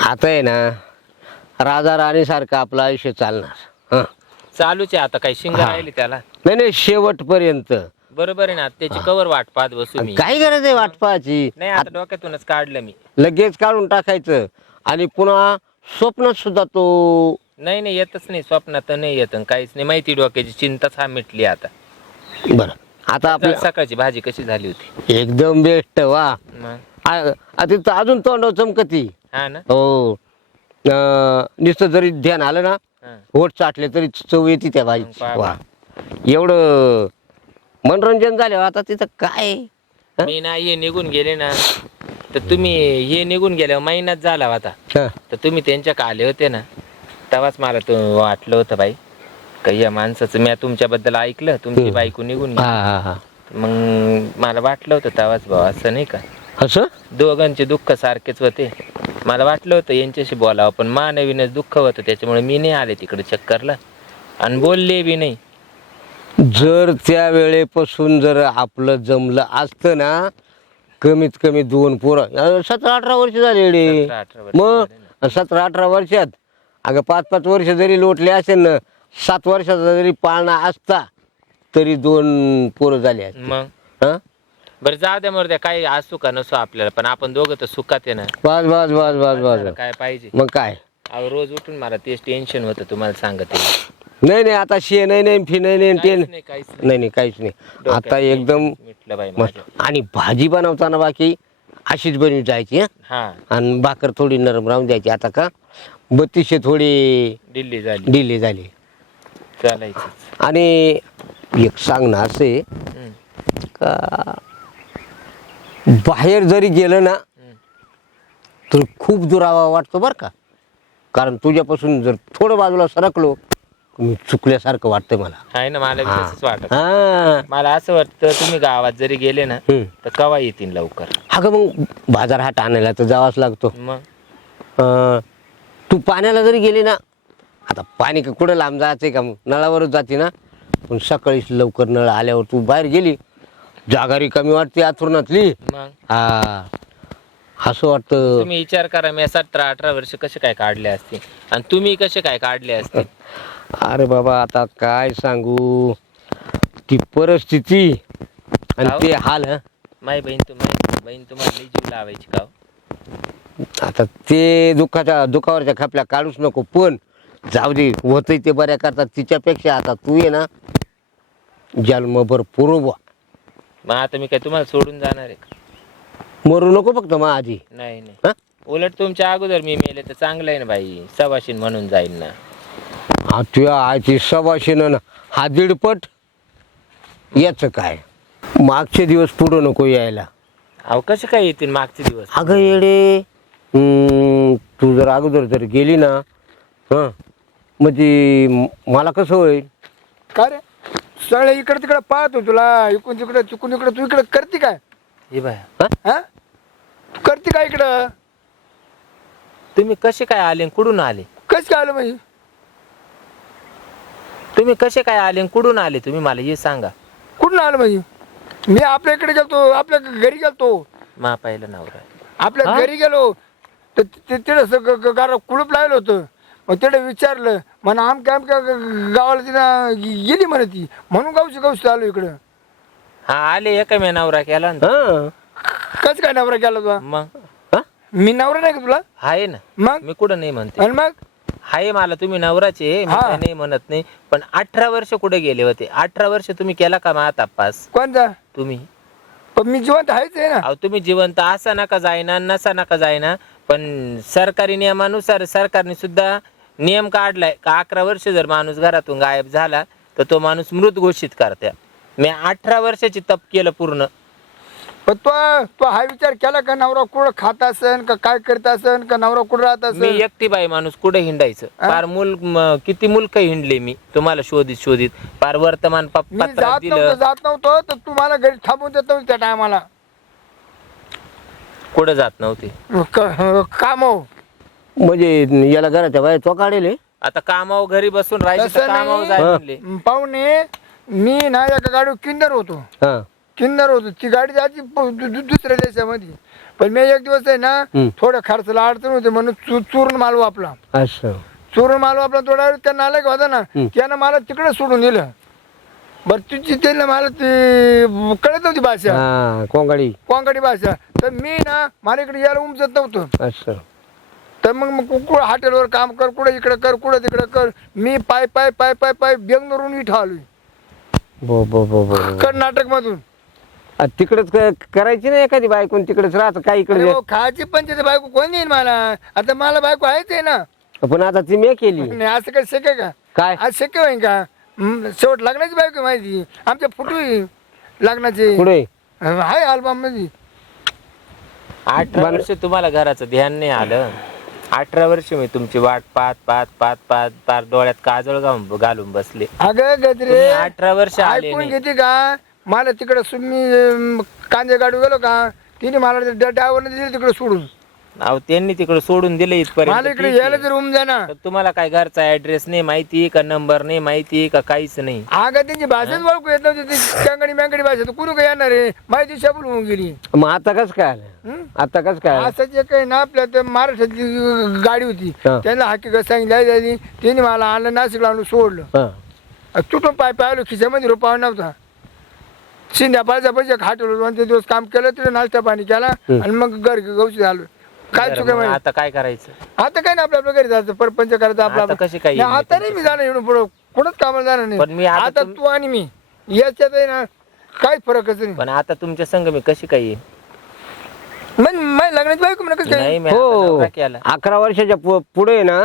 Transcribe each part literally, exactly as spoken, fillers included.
आता आहे ना राजा राणी सारखं आपलं आयुष्य चालणार. हं. चालूच आहे आता, काही शिंग हा. राहिली त्याला. नाही नाही शेवटपर्यंत. बरोबर आहे ना, त्याची कवर वाट पाहत बसू मी. काय गरज आहे वाट पाहायची? नाही आता डोक्यातूनच काढलं मी. लगेच काढून टाकायचं आणि पुन्हा स्वप्नात सुद्धा तो. नाही नाही येतच नाही, स्वप्नात नाही येत आणि काहीच नाही. माहिती डोक्याची चिंताच हा मिटली आता. बरं आता आपल्या आपल्या सकाळची भाजी कशी झाली होती? एकदम बेस्ट. वा मग आ- आ- तिथं अजून तोंड चमकती. हा ना. हो अं, नुसतं जरी ध्यान आलं ना हा. होट चाटले तरी चव येते त्या मग भाजीची. पहा वा एवढं मनोरंजन झालं आता तिथं काय. हं? मी ना हे निघून गेले ना, तर तुम्ही हे निघून गेल्यावर महिनाच झाला होता. हं. तर तुम्ही त्यांच्या आले होते ना, तेव्हाच मला तो वाटलं होतं बाई काही या माणसाचं. मी तुमच्याबद्दल ऐकलं, तुमची हम्म. बायको निघून हा गेली. हा हा मग मला वाटलं होतं तेव्हाच भाऊ असं नाही का, असं दोघांचे दुःख सारखेच होते. मला वाटलं होतं यांच्याशी बोलावं, पण मानवीनच दुःख होतं, त्याच्यामुळे मी नाही आले तिकडे चक्करला आणि बोलले बी नाही. जर त्या वेळेपासून जर आपलं जमलं असतं ना कमीत कमी दोन पोरं सतरा अठरा वर्ष झाले रे. सतरा अठरा वर्ष मग झाले ना. सतरा अठरा वर्षात अगं पाच पाच वर्ष जरी लोटले असेल ना, सात वर्षाचा जरी पाळणा असता तरी दोन पोरं झाले असते. मग हं? बरं जाऊ द्या मरू द्या, काही असू का नसो आपल्याला, पण आपण दोघं तर सुखात आहे ना. बस बस बस बस बस बस. काय पाहिजे. मग काय. अहो रोज उठून मला तेच टेन्शन होतं, तुम्हाला सांगते. नाही नाही आता शे नाही नाही फी नाही नाही टेन नाही काहीच नाही. नाही नाही काहीच नाही. आता एकदम मिटलं बाई मस्त. माझं. आणि भाजी बनवताना बाकी अशीच बनवी जायची. हं? हा आणि भाकर थोडी नरम राहून द्यायची. आता का बत्तीसशे थोडी दिल्ली झाली डिले झाली. चालायचं. आणि एक सांग ना असे हम्म, का बाहेर जरी गेलं ना हम्म. तर खूप दुरावा वाटतो बरं का. कारण तुझ्यापासून जर थोडं बाजूला सरकलो मी चुकल्यासारखं वाटतं मला. आहे ना, मला बी हा. तसंच वाटत. हा मला असं वाटतं तुम्ही गावात जरी गेले ना हम्म. तर कवा येतील लवकर. अगं मग बाजार हाट आणायला तर जावाच लागतो. मग अं, तू पाण्याला जरी गेली ना, आता पाणी का कुठं लांब जायचंय का, मग नळावरच जाते ना. पण सकाळी लवकर नळ आल्यावर तू बाहेर गेली जागा रिकामी वाटते आथरुणातली. मग हा असं वाटतं. तुम्ही विचार करा, मी सतरा अठरा वर्ष कसे काय काढले असते आणि तुम्ही कसे काय काढले असते. अरे बाबा आता काय सांगू ती परिस्थिती आणि हाव. ते हाल. हं? माई बहीण तुम्ही बहीण तुम्हाला लई जीव लावायची का हो? आता ते दुःखाच्या दुःखावरच्या खपल्या काढूच नको, पण जाऊ दे होतंय ते बऱ्या करतात. तिच्यापेक्षा आता तू ये ना जन्मभर पुरवा. मग आता मी काय तुम्हाला सोडून जाणार आहे का? मरू नको फक्त मग आधी. नाही नाही, हं? उलट तुमच्या अगोदर मी मेले तर चांगलं आहे ना बाई, सवाशीन म्हणून जाईन ना. हा तुझ्या आयची सवाशीनं हा दीडपट याच काय. मागचे दिवस पुढं नको यायला. अहो कसे काय येतील मागचे दिवस? अगं येडे हम्म, तू जर अगोदर जर गेली ना हं म्हणजे म- मला कसं होईल. काय रे सगळे इकडे तिकडे पाहतो तुला, इकडून तिकडे चुकून इकडे, तू इकडे करते काय? हे बाय, हा तू करते काय इकडं? तुम्ही कसे काय आले आणि कुठून आले? कसं काय आलं म्हणजे? तुम्ही कसे काय आले आणि कुठून आले तुम्ही मला हे सांगा. कुठून आलं म्हणजे? मी आपल्या इकडे गेलतो, आपल्या घरी गेलतो, मा पाहिलं नवरा. आपल्या हा? घरी गेलो तर तिथे सगळं गारा कुलूप लावलं होतं. मग तिथे विचारलं म्हणा आमच्या आमच्या गावाला तिनं गेली म्हणे ती, म्हणून गावची गावची आलो इकडं. हा आले एका मी नवरा केला ना. हं कसं काय नवरा केला तुला? मग हं? मी नवरा नाही का तुला? आहे ना, मग मी कुठं नाही म्हणते. आणि मग हाय मला तुम्ही नवराचे, मी हा. काय नाही म्हणत नाही, पण अठरा वर्ष कुठे गेले होते? अठरा वर्ष तुम्ही केला का मा तपास? कोणता? तुम्ही पण मी जिवंत आहेच आहे ना. अहो तुम्ही जिवंत असा नका जायना, नसा नका जायना, पण सरकारी नियमानुसार सरकारने सुद्धा नियम काढलाय का अकरा वर्ष जर माणूस घरातून गायब झाला तर तो माणूस मृत घोषित करत्या. मी अठरा वर्षाची तप केलं पूर्ण. पण तो तो हा विचार केला का नवरा कुठं खात असन का काय करत असन का नवरा कुठं राहत मी असन? एकटी बाई माणूस कुठे हिंडायचं? हा? फार मुल म- किती मुलक हिंडले मी तुम्हाला शोधित शोधित, फार वर्तमान प- मी पत्रात जात दिलं. नव्हतो जात नव्हतो तर तुम्हाला घरी थांबून देत नव्हतं त्या टायमाला. कुठं जात नव्हते? काम हो म्हणजे याला घराच्या बाहेर तो काढेल. आता कामावर घरी बसून राहायचं तर तसं कामावर नाही. जाय हा. म्हणले. पाहुणे मी ना एका गाडीवर किंदर होतो. हा किन्नर होतो ती गाडी जायची प- दु- दु- दुसऱ्या देशामध्ये. पण मी एक दिवस आहे ना हम्म. थोडं खर्चाला अडचण होते म्हणून चू- चूर्ण माल वापला. असं चूर्ण माल वापला थोडा त्या नालायक होता ना त्यानं मला तिकडे सोडून दिलं. बरं तुझी त्यांना मला ती कळत नव्हती भाषा, हा कोंगाडी कोंकणी भाषा. तर मी ना मला इकडे यायला उमजत नव्हतं. असं तर मग मग कुठं हॉटेलवर काम कर, कुठं इकडे कर, कुठं तिकडे कर. मी पाय पाय पाय पाय पाय बेंगलोरून इथं आलोय बो बो बो बो बो. कर्नाटक मधून. आ, तिकडच क- करायची ना एखादी बायकोन तिकडेच राहत काय इकडे खायची पण तिथे बायको कोण येईल मला. आता मला बायको आहेच आहे ना. पण आता ती मी केली नाही असं काही शक्य का? काय आज शक्य होईन का? हं, शेवट लग्नाची बायको माहिती आमच्या फुटू लग्नाचे पुढे आहे अल्बम मध्ये. अठरा बरं. वर्ष तुम्हाला घराचं ध्यान नाही आलं. अठरा वर्ष मी तुमची वाट पाहत पाहत पाहत पाहत पार डोळ्यात काजळ घालून घालून बसले. अगं गजरे तुम्ही अठरा वर्ष आले ऐकून नाही. घेते का? मला तिकडे मी अं, कांदे गाडू गेलो का तिने मला ड्रायव्हरने दिली तिकडे सोडून. अहो त्यांनी तिकडे सोडून दिलं मला इथपर्यंत इकडे ठीक यायला आहे. तर रूम जाणार. तर तुम्हाला काय घरचा ऍड्रेस नाही माहिती का, नंबर नाही माहिती का, काहीच नाही. अगं त्यांची भाषाच ओळखू येत नव्हती. ती टँगडी मँगडी भाषा तर कुणी काय येणार आहे माहिती शाबूल होऊन गेली. मग आता कस काय आलं? हं? आता कस काय आलं? असं जे काही ना आपल्या त्या महाराष्ट्रातली गाडी होती हा. त्यांना हकीकत सांगितली झाली. त्यांनी मला आणलं नाशिकला आणून सोडलं. हा. तुटून पाय पाहिलो खिशामध्ये रुपया नव्हता. शिंद्या पायचा पैसे खाटलो दोन तीन दिवस काम केलं तिथे नाश्ता पाणी केला आणि मग घर गौशी झालो. काय बरं, चुका मग माहिती आता काय करायचं? आता काय ना आपल्या आपल्या घरी जायचं परपंच करायचं आपला आता कशी काय नाही, येईल आता नाही मी जाणार एवढं पुढं कुठंच कामाला जाणार पण मी नाही. आता आता तुम- तू आणि मी याच्यात आहे ना काही फरकच नाही. पण आता तुमच्या संग मी कशी काय येईन? म्हणजे माझ्या लग्नाची बायको म्हणा कसं नाही काय मी आता हो नवरा केला. अकरा वर्षाच्या पु- पुढे ना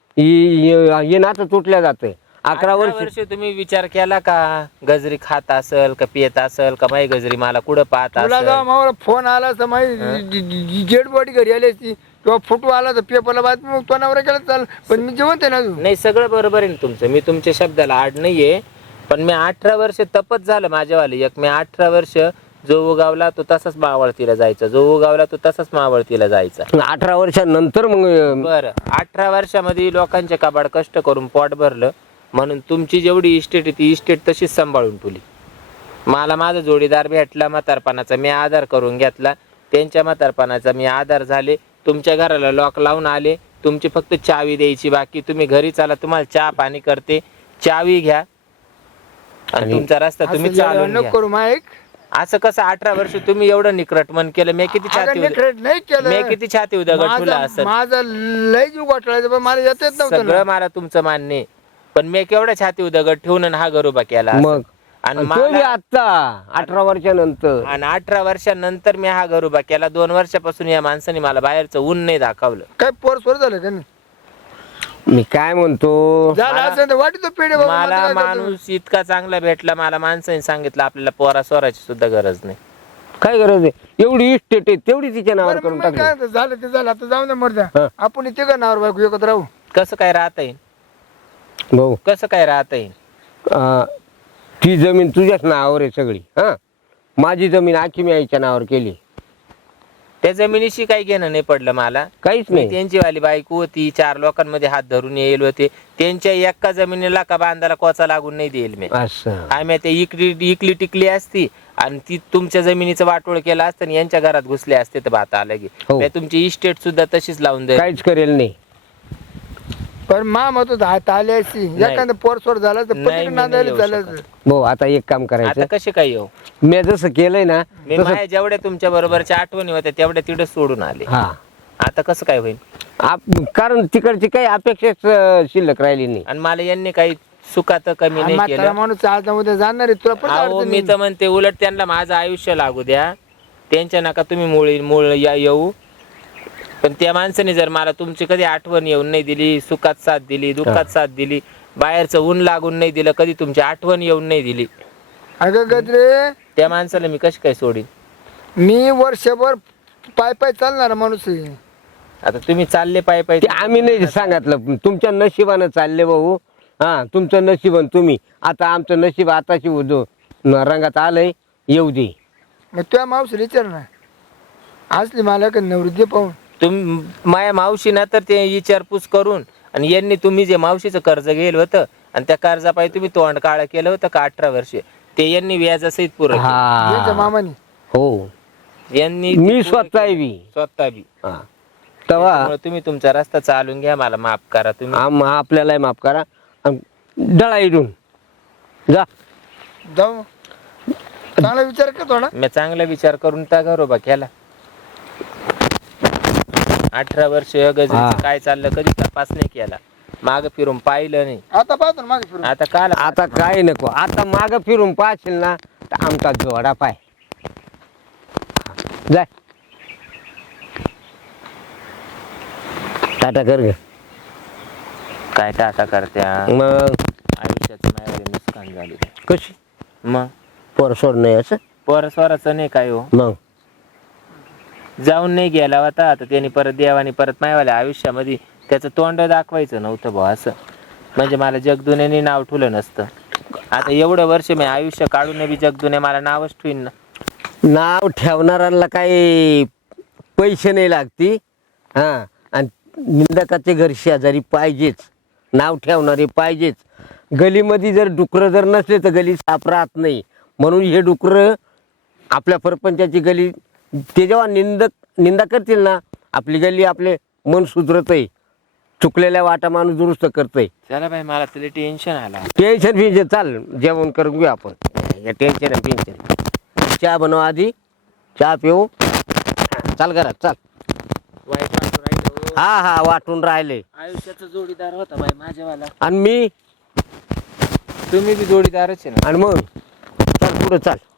हे नातं तुटल्या जाते. अकरा वर्ष वर्ष तुम्ही विचार केला का गजरी खात असल का पियत असल का माही गजरी मला कुठं पाहत तुला असल? जेव्हा मला फोन आला तर माझी डेड बॉडी घरी आली असती किंवा फोटो आला तर पेपरला बातमी मग तो नवरा केला चाल. पण मी जेवण आहे ना अजून. नाही सगळं बरोबर आहे ना तुमचं. मी तुमच्या शब्दाला आड नाहीये. पण मी अठरा वर्ष तपत झालं माझ्यावाले एक. मी अठरा वर्ष जो उगावला तो तसाच मावळतीला जायचा, जो उगावला तो तसाच मावळतीला जायचा. अठरा वर्षानंतर मग बरं अठरा वर्षामध्ये लोकांचे काबाड कष्ट करून पोट भरलं म्हणून तुमची जेवढी इस्टेट आहे ती इस्टेट तशीच सांभाळून ठेवली. मला माझा जोडीदार भेटला म्हातारपणाचा, मी आधार करून घेतला. त्यांच्या म्हातारपणाचा मी आधार झाले. तुमच्या घराला लॉक लावून आले. तुमची फक्त चावी द्यायची बाकी. तुम्ही घरी चाला, तुम्हाला चहा पाणी करते, चावी घ्या आणि तुमचा रस्ता तुम्ही असं चालून नको घ्या. करू माईक. असं कसं अठरा वर्ष तुम्ही एवढं निकरट मन केलं? मी किती अगं छाती उद- निखरेट नाही केलं. मी किती छाती उदगट ठेवला माझा असं माझा लय जीव गोठवायचा पण मला येत येत नव्हतं सगळं ना. मला तुमचं मान्य आहे. पण मी केवढ्या छाती उदगट ठेवून आणि हा गरुबा केला असं. मग आणि तो बी मला आता अठरा वर्षानंतर आणि अठरा वर्षानंतर मी हा गरुबा केला. दोन वर्षापासून या माणसाने मला बाहेरचं ऊन नाही दाखवलं. काय पोर सोर झालं का नाही? मी काय म्हणतो झालं असं तर वाटतो पेढे बाबा, मला मला काय करतो? माणूस इतका चांगला भेटला. मला माणसाने सांगितलं आपल्याला पोरा सोराची सुद्धा गरज नाही. काय गरज आहे? एवढी इस्टेट आहे तेवढी तिच्या नावावर बरं, करून मग काय टाकली. आता झालं ते झालं आता जाऊन दे मरदा. हा. आपण इथे का नावर बायको एकत्र राहू. कसं काय राहता येईल? भाऊ कसं काय राहता येईल? अं, ती जमीन तुझ्याच नावावर आहे सगळी. हा माझी जमीन आखी मी आईच्या नावावर केली. त्या जमिनीशी काही घेणं नाही पडलं मला. काहीच मी नाही. त्यांची वाली बायको होती, चार लोकांमध्ये हात धरून येईल होते. त्यांच्या एका जमिनीला का बांधाला कोचा लागून नाही देईल मी. असं आम्ही ते इकली इकली टिकली असती आणि ती तुमच्या जमिनीचं वाटोळ केलं असतं आणि यांच्या घरात घुसले असते तर बात आलं की हो. मी तुमची इस्टेट सुद्धा तशीच लावून दे. काहीच करेल नाही. पण मा मत हात आले असती नाही. एखादं पोर सोड झालं तर नाही, पलीकडे मी नाही नांदायला येऊ झालं शकत. भाऊ आता एक काम आता करायचं. कसे काय येऊ? मी जसं केलंय ना मी तसं माझ्या जेवढ्या तुमच्या बरोबरच्या आठवणी होत्या तेवढ्या तिथे सोडून आले. हा आता कसं काय होईल? आप- कारण तिकडची काही अपेक्षाच अं, शिल्लक राहिली नाही. आणि मला यांनी काही सुखात कमी नाही म्हातारा केलं. माणूस आज ना उद्या जाणार आहे तुला पण अहो अडचण मी येईल. तर म्हणते उलट त्यांना माझं आयुष्य लागू द्या. त्यांच्या नका तुम्ही मुळी मूळ या येऊ. पण त्या माणसाने जर मला तुमची कधी आठवण येऊन नाही दिली, सुखात साथ दिली, दुःखात साथ दिली, बाहेरचं ऊन लागून नाही दिलं, कधी तुमची आठवण येऊन नाही दिली, अगं गजरे त्या माणसाला मी कशी काय सोडीन? मी वर्षभर पाय पाय चालणार माणूस आहे. आता तुम्ही चालले पाय पाय ते आम्ही नाही सांगितलं तुमच्या नशिबानं चालले भाऊ. हा तुमचं नशिबन तुम्ही. आता आमचं नशीब आताची उदो रंगात आलंय येऊ दे. मग तुझ्या मावशीला विचार ना असली मला का नवृत्ती पाहून. तुम माया मावशीना तर ते विचारपूस करून आणि यांनी तुम्ही जे मावशीचं कर्ज घेतलं होतं आणि त्या कर्जापायी तुम्ही तोंड काळं केलं होतं का अठरा वर्षे ते यांनी व्याजासहित पुरं केलं. यांच्या हा मामानी हो यांनी मी ते पुरं स्वतः केलं. बी. स्वतः बी हा तेव्हा त्यामुळे तुम्ही तुमचा रस्ता चालून घ्या, मला माफ करा तुम्ही. आम आपल्याला माफ करा आम- डळा इडून जा. जाऊ चांगला विचार कर थोडा. मी चांगला विचार करून त्या घरोबा केला. अठरा वर्ष हा. गजरीचं काय चाललं कधी तपास नाही केला, माग फिरून पाहिलं नाही. आता पाहतो ना मागे फिरून. आता काल आता काय नको, आता माग फिरून पाहशील ना तर आमचा जोडा पाय जाय. टाटा कर ग. काय टाटा करत्या, मग आयुष्याचं माझ्यावर नुकसान झाली. कशी मग परसोड नाही असं परस्वराचं नाही काय हो, मग जाऊन नाही गेला होता आता त्यांनी परत देवानी परत मायवाल्या आयुष्यामध्ये त्याचं तोंड दाखवायचं नव्हतं भाऊ असं, म्हणजे मला जगदुन्याने नाव ठेवलं नसतं. आता एवढं वर्ष मी आयुष्य काढून बी जगदुन्या मला नावच ठेवीन ना. नाव ठेवणाऱ्यांना काही पैसे नाही लागती हा, आणि निंदकाचे घर शेजारी पाहिजेच, नाव ठेवणारे पाहिजेच. गलीमध्ये जर डुकरं जर नसले तर गली साफ राहत नाही. म्हणून हे डुकरं आपल्या सरपंचाची गली ते जेव्हा निंदक निंदा करतील ना, आपली गली आपले मन सुधरतय, चुकलेल्या वाटा माणूस दुरुस्त करतय. चला बाई मला तुला टेन्शन आला. टेन्शन फिन्शन चाल, जेवण करून घेऊ आपण. या टेन्शन आणि टेन्शन चहा बनव आधी, चहा पिऊ, चाल घरात चाल. वाईट वाटून राहिलं हो. हा हा वाटून राहिले. आयुष्याचा जोडीदार होता बाई माझ्यावाला, आणि मी तुम्ही बी जोडीदारच आहे ना. आणि मग चाल पुढं चाल.